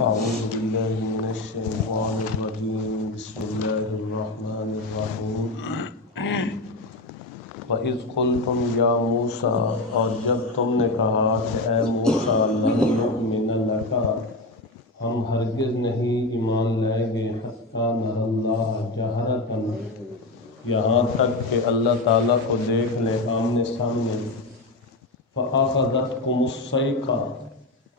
أعوذ بالله من الشيطان الرجيم بسم الله الرحمن الرحيم وَإِذْ قُلْتُمْ يَا مُوسَىٰ اور جب تم نے کہا کہ اے موسیٰ لَن نُؤْمِنَ لَكَ ہم ہرگز نہیں ایمان لائیں گے حَتَّىٰ نَرَى اللَّهَ جَهْرَةً یہاں تک کہ اللہ تعالیٰ کو دیکھ لیں آمنے سامنے فَأَخَذَتْكُمُ الصَّيْحَةُ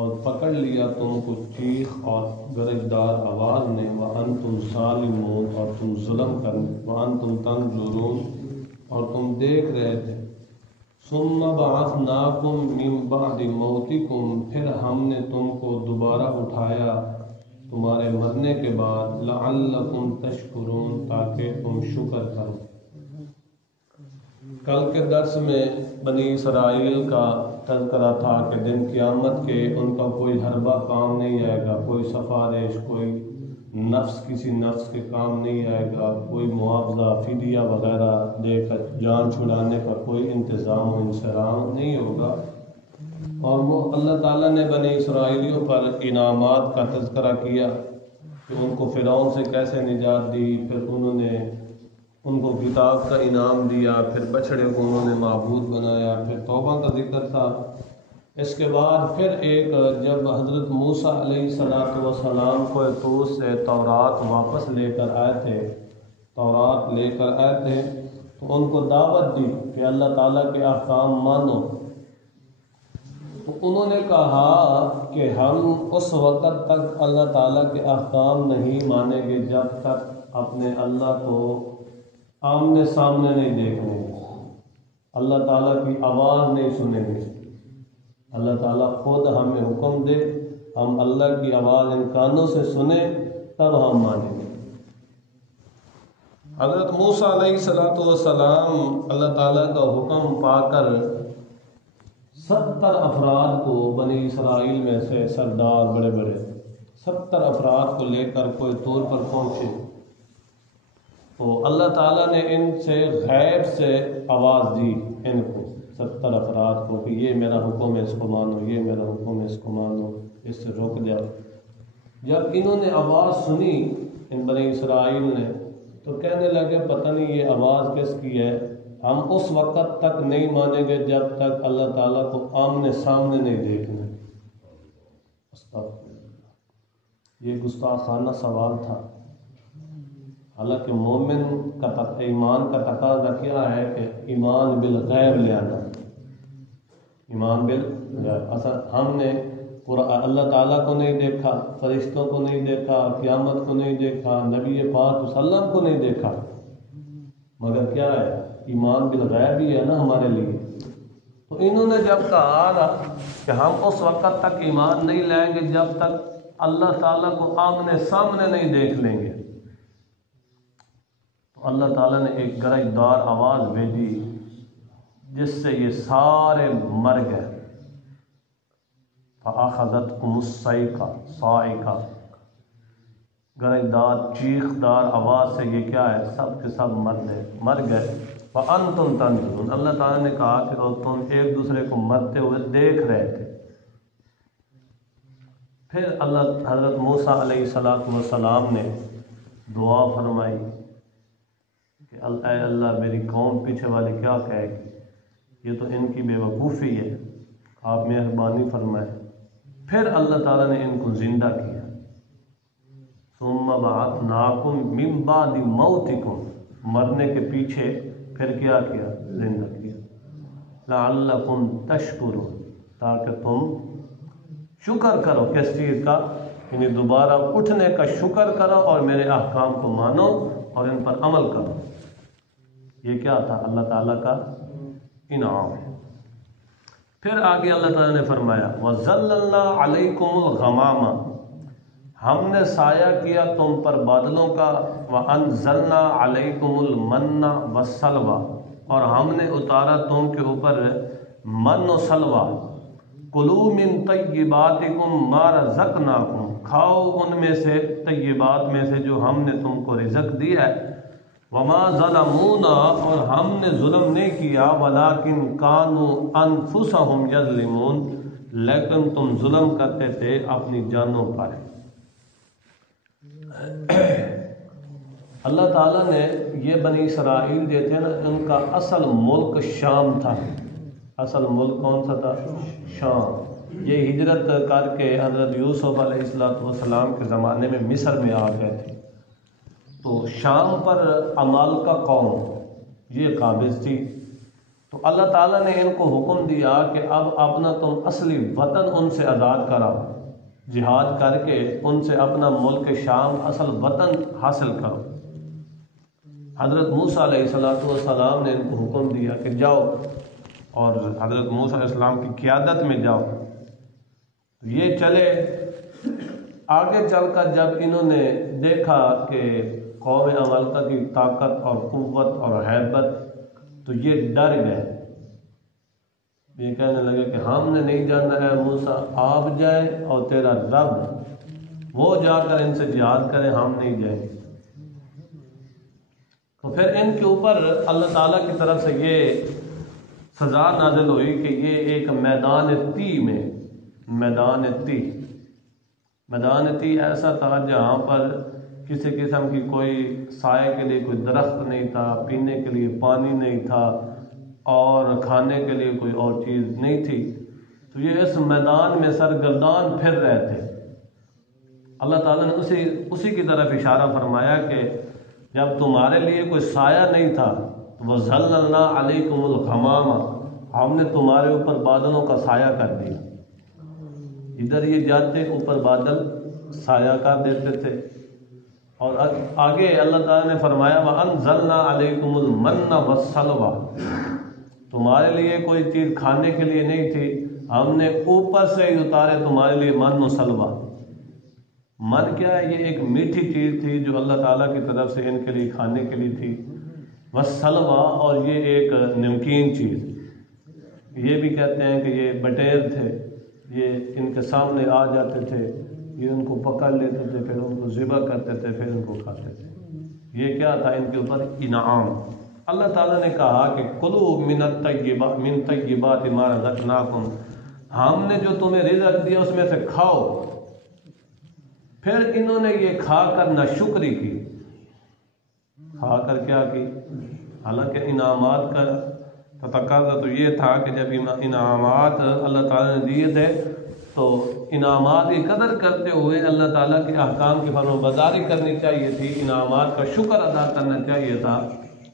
اور پکڑ لیا تم کو چیخ اور گرجدار آواز نے وَأَنْتُمْ ظَالِمُونَ اور تم ظلم کرنے وَأَنْتُمْ تَنظُرُونَ اور تم دیکھ رہے تھے ثُمَّ بَعَثْنَاكُمْ مِنْ بَعْدِ مَوْتِكُمْ پھر ہم نے تم کو دوبارہ اٹھایا تمہارے مرنے کے بعد لَعَلَّكُمْ تَشْكُرُونَ تاکہ تم شکر کرو۔ کل کے درس میں بنی اسرائیل کا تذکرہ تھا کہ دن قیامت کے ان کا کوئی حربہ کام نہیں آئے گا، کوئی سفارش، کوئی نفس کسی نفس کے کام نہیں آئے گا، کوئی معاوضہ فدیہ وغیرہ دے کر جان چھڑانے کا کوئی انتظام و انصرام نہیں ہوگا۔ اور وہ اللہ تعالیٰ نے بنی اسرائیلیوں پر انعامات کا تذکرہ کیا کہ ان کو فرعون سے کیسے نجات دی، پھر انہوں نے ان کو کتاب کا انعام دیا، پھر بچڑے کو انہوں نے معبود بنایا، پھر توبہ کا ذکر تھا۔ اس کے بعد پھر ایک جب حضرت موسیٰ علیہ السلام کو طور سے تورات واپس لے کر آئے تھے تو ان کو دعوت دی کہ اللہ تعالیٰ کے احکام مانو، تو انہوں نے کہا کہ ہم اس وقت تک اللہ تعالیٰ کے احکام نہیں مانیں گے جب تک اپنے اللہ کو آمنے سامنے نہیں دیکھیں گے، اللہ تعالیٰ کی آواز نہیں سنیں گے، اللہ تعالیٰ خود ہمیں حکم دے ہم اللہ کی آواز ان کانوں سے سنیں تب ہم مانیں گے۔ حضرت موسیٰ علیہ السلام اللہ تعالیٰ کا حکم پا کر 70 افراد کو بنی اسرائیل میں سے سردار بڑے 70 افراد کو لے کر کوئی طور پر پہنچے، تو اللہ تعالیٰ نے ان سے غیب سے آواز دی ان کو 70 افراد کو کہ یہ میرا حکم ہے اس کو مانو، یہ میرا حکم ہے اس کو مانو، اس سے روک دیا۔ جب انہوں نے آواز سنی ان بنی اسرائیل نے تو کہنے لگے پتہ نہیں یہ آواز کس کی ہے، ہم اس وقت تک نہیں مانیں گے جب تک اللہ تعالیٰ کو آمنے سامنے نہیں دیکھیں گے۔ یہ گستاخانہ سوال تھا، حالانکہ مومن کا ایمان کا تقاضا کیا ہے کہ ایمان بالغیب لے آنا، ایمان بالغیب۔ اصل ہم نے اللہ تعالیٰ کو نہیں دیکھا، فرشتوں کو نہیں دیکھا، قیامت کو نہیں دیکھا، نبی پاک صلی اللہ علیہ وسلم کو نہیں دیکھا، مگر کیا ہے ایمان بالغیب ہی ہے نا ہمارے لیے۔ تو انہوں نے جب کہا کہ ہم اس وقت تک ایمان نہیں لائیں گے جب تک اللہ تعالیٰ کو آمنے سامنے نہیں دیکھ لیں گے، اللہ تعالیٰ نے ایک گرجدار آواز بھیجی جس سے یہ سارے مر گئے۔ فَأَخَذَتْكُمُ الصَّيْحَةُ گرجدار چیخدار آواز سے یہ کیا ہے سب کے سب مر گئے۔ وَأَنْتُمْ تَنظُرُونَ اللہ تعالیٰ نے کہا کہ اور تم ایک دوسرے کو مرتے ہوئے دیکھ رہے تھے۔ پھر حضرت موسیٰ علیہ السلام نے دعا فرمائی کہ اے اللہ میری قوم پیچھے والی کیا کہے گی، یہ تو ان کی بے وقوفی ہے، آپ مہربانی فرمائیں۔ پھر اللہ تعالیٰ نے ان کو زندہ کیا، ثم بعثناکم من بعد موتکم مرنے کے پیچھے پھر کیا زندہ کیا، لعلکم تشکرون تاکہ تم شکر کرو، کس چیز کا، یعنی دوبارہ اٹھنے کا شکر کرو اور میرے احکام کو مانو اور ان پر عمل کرو۔ یہ کیا تھا اللہ تعالیٰ کا انعام ہے۔ پھر آگے اللہ تعالیٰ نے فرمایا وَظَلَّلْنَا عَلَيْكُمُ الْغَمَامَ ہم نے سایہ کیا تم پر بادلوں کا، وَأَنزَلْنَا عَلَيْكُمُ الْمَنَّ وَالسَّلْوَىٰ اور ہم نے اتارا تم کے اوپر من و سلوہ، کُلُوا مِن طَیِّبَاتِکُم مَا رَزَقْنَاکُم کھاؤ ان میں سے طیبات میں سے جو ہم نے تم کو رزق دیا ہے، وَمَا ظَلَمُونَا اور ہم نے ظلم نہیں کیا، وَلَٰكِن كَانُوا أَنفُسَهُمْ يَظْلِمُونَ لیکن تم ظلم کرتے تھے اپنی جانوں پر۔ اللہ تعالیٰ نے یہ بنی اسرائیل جو تھے نا، ان کا اصل ملک شام تھا۔ اصل ملک کون سا تھا؟ شام۔ یہ ہجرت کر کے حضرت یوسف علیہ السلام کے زمانے میں مصر میں آ گئے تھے، تو شام پر عمالقہ قوم یہ قابض تھی۔ تو اللہ تعالیٰ نے ان کو حکم دیا کہ اب اپنا تم اصلی وطن ان سے آزاد کراؤ، جہاد کر کے ان سے اپنا ملک شام اصل وطن حاصل کرو۔ حضرت موسیٰ علیہ السلام نے ان کو حکم دیا کہ جاؤ، اور حضرت موسیٰ علیہ السلام کی قیادت میں جاؤ۔ یہ چلے، آگے چل کر جب انہوں نے دیکھا کہ قوم عمالقہ کی طاقت اور قوت اور ہیبت، تو یہ ڈر گئے۔ یہ کہنے لگے کہ ہم نے نہیں جانا ہے موسیٰ، آپ جائیں اور تیرا رب وہ جا کر ان سے جہاد کریں، ہم نہیں جائیں گے۔ تو پھر ان کے اوپر اللہ تعالیٰ کی طرف سے یہ سزا نازل ہوئی کہ یہ ایک میدان تی ایسا تھا جہاں پر کسی قسم کی کوئی سائے کے لیے کوئی درخت نہیں تھا، پینے کے لیے پانی نہیں تھا، اور کھانے کے لیے کوئی اور چیز نہیں تھی۔ تو یہ اس میدان میں سرگردان پھر رہے تھے۔ اللہ تعالیٰ نے اسی کی طرف اشارہ فرمایا کہ جب تمہارے لیے کوئی سایہ نہیں تھا تو وَظَلَّلْنَا عَلَيْكُمُ الْغَمَامَ، ہم نے تمہارے اوپر بادلوں کا سایہ کر دیا۔ ادھر یہ جاتے اوپر بادل سایہ کر دیتے تھے۔ اور آگے اللہ تعالیٰ نے فرمایا وَأَنزَلْنَا عَلَيْكُمُ الْمَنَّ وَالسَّلْوَىٰ، تمہارے لیے کوئی چیز کھانے کے لیے نہیں تھی، ہم نے اوپر سے ہی اتارے تمہارے لیے من و سلوہ۔ من کیا ہے؟ یہ ایک میٹھی چیز تھی جو اللہ تعالیٰ کی طرف سے ان کے لیے کھانے کے لیے تھی، والسلویٰ، اور یہ ایک نمکین چیز۔ یہ بھی کہتے ہیں کہ یہ بٹیر تھے، یہ ان کے سامنے آ جاتے تھے، یہ ان کو پکڑ لیتے تھے، پھر ان کو ذبح کرتے تھے، پھر ان کو کھاتے تھے۔ یہ کیا تھا ان کے اوپر؟ انعام۔ اللہ تعالیٰ نے کہا کہ کلوا من طیبات ما رزقناکم، ہم نے جو تمہیں رزق دیا اس میں سے کھاؤ۔ پھر انہوں نے یہ کھا کر ناشکری کی۔ کھا کر کیا کی؟ حالانکہ انعامات کا تقاضا تو یہ تھا کہ جب انعامات اللہ تعالیٰ نے دیے تھے تو انعامات کی قدر کرتے ہوئے اللہ تعالیٰ کے احکام کی فرمانبرداری کرنی چاہیے تھی، انعامات کا شکر ادا کرنا چاہیے تھا۔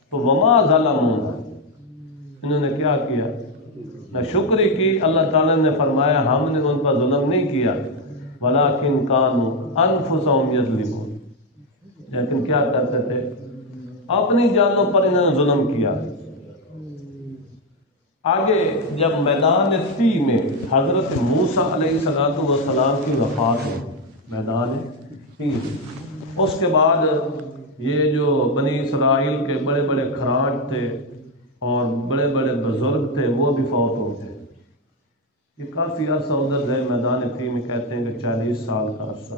تو وما ظلمونا، انہوں نے کیا کیا؟ ناشکری کی۔ اللہ تعالیٰ نے فرمایا ہم نے ان پر ظلم نہیں کیا، ولیکن کانوا انفسہم یظلمون، لیکن کیا کرتے تھے؟ اپنی جانوں پر انہوں نے ظلم کیا۔ آگے جب میدان تی میں حضرت موسیٰ علیہ السلام کی وفات ہو، میدان تی، اس کے بعد یہ جو بنی اسرائیل کے بڑے بڑے کھراٹ تھے اور بڑے بڑے بزرگ تھے وہ بھی فوت ہو گئے۔ یہ کافی عرصہ ادھر رہے میدان تی میں، کہتے ہیں کہ 40 سال کا عرصہ۔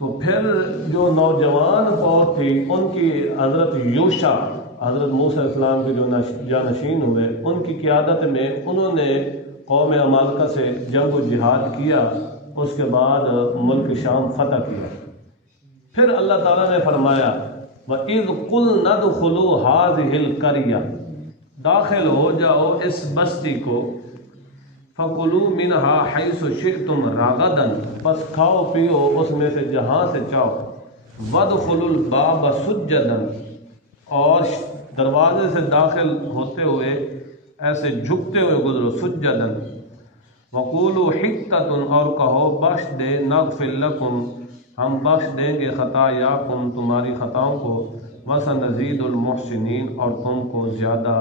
تو پھر جو نوجوان فوج تھی ان کی حضرت یوشع، حضرت موسیٰ علیہ السلام کے جو جانشین ہوئے، ان کی قیادت میں انہوں نے قوم عمالقہ سے جنگ و جہاد کیا، اس کے بعد ملک شام فتح کیا۔ پھر اللہ تعالیٰ نے فرمایا وَإِذْ قُلْنَا ادْخُلُوا هَٰذِهِ الْقَرْيَةَ، داخل ہو جاؤ اس بستی کو، فَكُلُوا مِنْهَا حَيْثُ شِئْتُمْ رَغَدًا، پس کھاؤ پیو اس میں سے جہاں سے چاہو، وَادْخُلُوا الْبَابَ سُجَّدًا، اور دروازے سے داخل ہوتے ہوئے ایسے جھکتے ہوئے گزرو، سجدن، وَقُولُوا حِطَّةٌ، اور کہو بخش دے، نَغْفِرْ لَكُمْ، ہم بخش دیں گے خطایاکم، تمہاری خطاؤں کو، وَسَنَزِيدُ الْمُحْسِنِينَ، اور تم کو زیادہ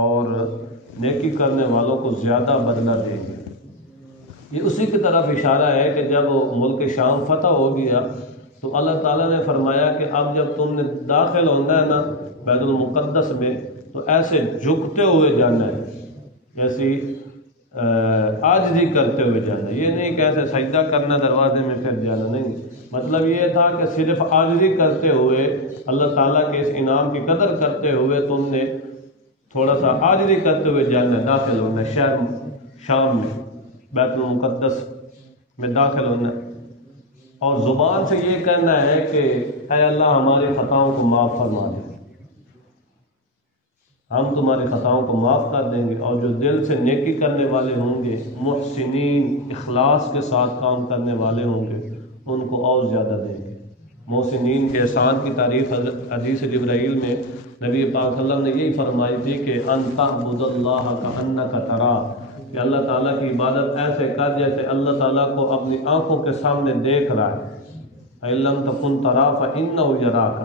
اور نیکی کرنے والوں کو زیادہ بدلہ دیں گے۔ یہ اسی کی طرف اشارہ ہے کہ جب ملک شام فتح ہو گیا تو اللہ تعالیٰ نے فرمایا کہ اب جب تم نے داخل ہونا ہے نا بیت المقدس میں، تو ایسے جھکتے ہوئے جانا ہے، جیسی عاجزی کرتے ہوئے جانا، یہ نہیں کہ ایسے سجدہ کرنا دروازے میں پھر جانا، نہیں۔ مطلب یہ تھا کہ صرف عاجزی کرتے ہوئے، اللہ تعالیٰ کے اس انعام کی قدر کرتے ہوئے تم نے تھوڑا سا عاجزی کرتے ہوئے جانا، داخل ہونا شہر شام میں، بیت المقدس میں داخل ہونا۔ اور زبان سے یہ کہنا ہے کہ اے اللہ ہماری خطاؤں کو معاف فرما دے، ہم تمہاری خطاؤں کو معاف کر دیں گے، اور جو دل سے نیکی کرنے والے ہوں گے، محسنین اخلاص کے ساتھ کام کرنے والے ہوں گے، ان کو اور زیادہ دیں گے۔ محسنین کے احسان کی تعریف حدیث جبرائیل میں نبی پاک صلی اللہ علیہ وسلم نے یہی فرمائی تھی کہ ان تعبد اللہ کأنک تراہ، کہ اللہ تعالیٰ کی عبادت ایسے کر جیسے اللہ تعالیٰ کو اپنی آنکھوں کے سامنے دیکھ رہا ہے۔ فإن لم تکن تراہ فإنہ یراک،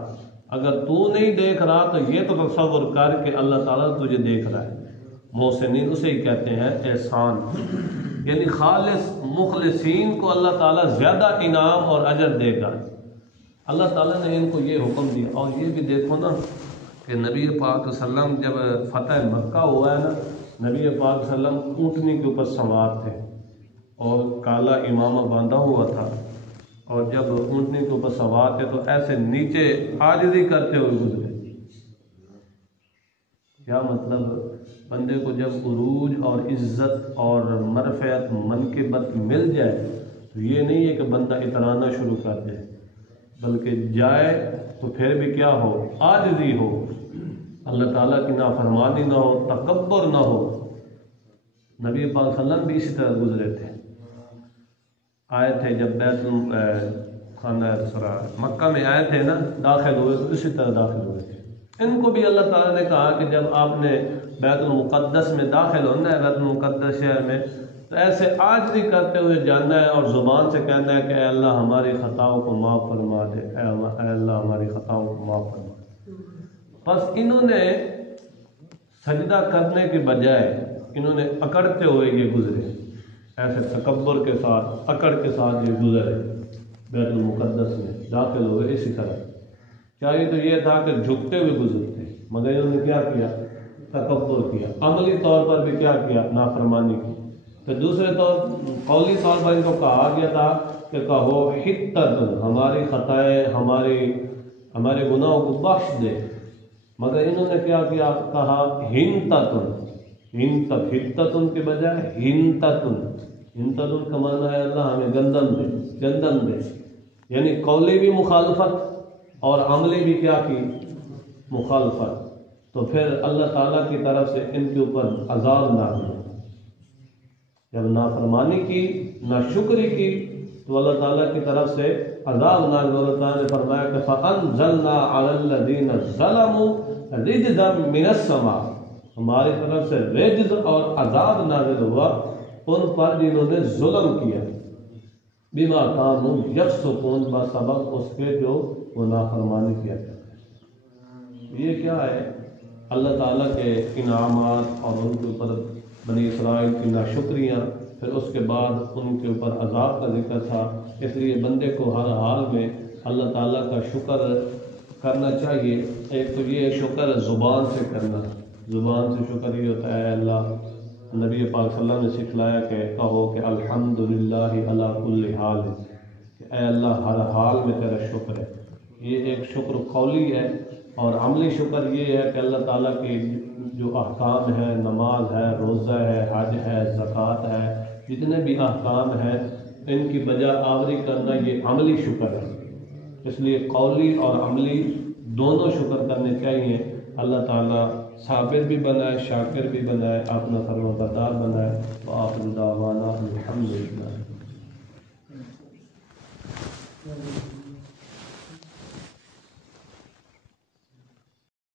اگر تو نہیں دیکھ رہا تو یہ تو تصور کر کہ اللہ تعالیٰ تجھے دیکھ رہا ہے۔ محسنین اسے ہی کہتے ہیں احسان، یعنی خالص مخلصین کو اللہ تعالیٰ زیادہ انعام اور اجر دے گا۔ اللہ تعالیٰ نے ان کو یہ حکم دیا، اور یہ بھی دیکھو نا کہ نبی پاک صلی اللہ علیہ وسلم جب فتح مکہ ہوا ہے نا، نبی پاک صلی اللہ علیہ وسلم اونٹنی کے اوپر سوار تھے اور کالا امامہ باندھا ہوا تھا، اور جب اونٹنی کے اوپر سوار تھے تو ایسے نیچے عاجزی کرتے ہوئے گزرے۔ کیا مطلب؟ بندے کو جب عروج اور عزت اور مرفعت منقبت مل جائے تو یہ نہیں ہے کہ بندہ اترانا شروع کر دے، بلکہ جائے تو پھر بھی کیا ہو؟ عاجزی ہو، اللہ تعالیٰ کی نافرمانی نہ ہو، تکبر نہ ہو۔ نبی پاک صلی اللہ علیہ وسلم بھی اسی طرح گزرے تھے۔ آئے تھے جب خانہ مکہ میں آئے تھے نا، داخل ہوئے تو اسی طرح داخل ہوئے تھے۔ ان کو بھی اللہ تعالیٰ نے کہا کہ جب آپ نے بیت المقدس میں داخل ہونا ہے، بیت المقدس شہر میں، تو ایسے عاجزی کرتے ہوئے جانا ہے اور زبان سے کہنا ہے کہ اے اللہ ہماری خطاؤں کو معاف فرما دے، اے اللہ ہماری خطاؤں کو معاف فرما دے۔ بس انہوں نے سجدہ کرنے کے بجائے انہوں نے اکڑتے ہوئے یہ گزرے، ایسے تکبر کے ساتھ اکڑ کے ساتھ یہ گزرے، بیت المقدس میں داخل ہوئے اسی طرح۔ چاہیے تو یہ تھا کہ جھکتے ہوئے گزرتے، مگر انہوں نے کیا کیا؟ تکبر کیا، عملی طور پر بھی کیا کیا؟ نافرمانی کی۔ پھر دوسرے طور قولی طور پر ان کو کہا گیا تھا کہ کہو حطۃ، ہماری خطائیں ہمارے گناہوں کو بخش دے، مگر انہوں نے کیا کیا؟ کہا حنطۃ، حطۃ کے بجائے حنطۃ۔ حنطۃ کا معنی ہے اللہ ہمیں گندم دے، یعنی قولی بھی مخالفت اور عملی بھی کیا کی؟ مخالفت۔ تو پھر اللہ تعالیٰ کی طرف سے ان کے اوپر عذاب نازل ہوا۔ جب نافرمانی کی، ناشکری کی، تو اللہ تعالیٰ کی طرف سے عذاب نازل ہوا۔ اللہ تعالیٰ نے فرمایا کہ فَأَنزَلْنَا عَلَى الَّذِينَ ظَلَمُوا رِجْزًا مِّنَ السَّمَاءِ، ہماری طرف سے رجز اور عذاب نازل ہوا ان پر جنہوں نے ظلم کیا، بما کانوا یفسقون، بسبب اس کے جو وہ نافرمانی کیا کرتے۔ یہ کیا ہے؟ اللہ تعالیٰ کے انعامات اور ان کے اوپر بنی اسرائیل کی ناشکریاں، پھر اس کے بعد ان کے اوپر عذاب کا ذکر تھا۔ اس لیے بندے کو ہر حال میں اللہ تعالیٰ کا شکر کرنا چاہیے۔ ایک تو یہ شکر زبان سے کرنا، زبان سے شکر یہ ہوتا ہے اللہ، نبی پاک صلی اللہ علیہ وسلم نے سکھلایا کہ کہو کہ الحمدللہ علی کل حال، کہ اے اللہ ہر حال میں تیرا شکر ہے۔ یہ ایک شکر قولی ہے، اور عملی شکر یہ ہے کہ اللہ تعالیٰ کے جو احکام ہے، نماز ہے، روزہ ہے، حج ہے، زکوٰۃ ہے، جتنے بھی احکام ہیں ان کی بجا آوری کرنا، یہ عملی شکر ہے۔ اس لیے قولی اور عملی دونوں شکر کرنے چاہیے۔ اللہ تعالیٰ صابر بھی بنائے، شاکر بھی بنائے، اپنا فرمانبردار بنائے۔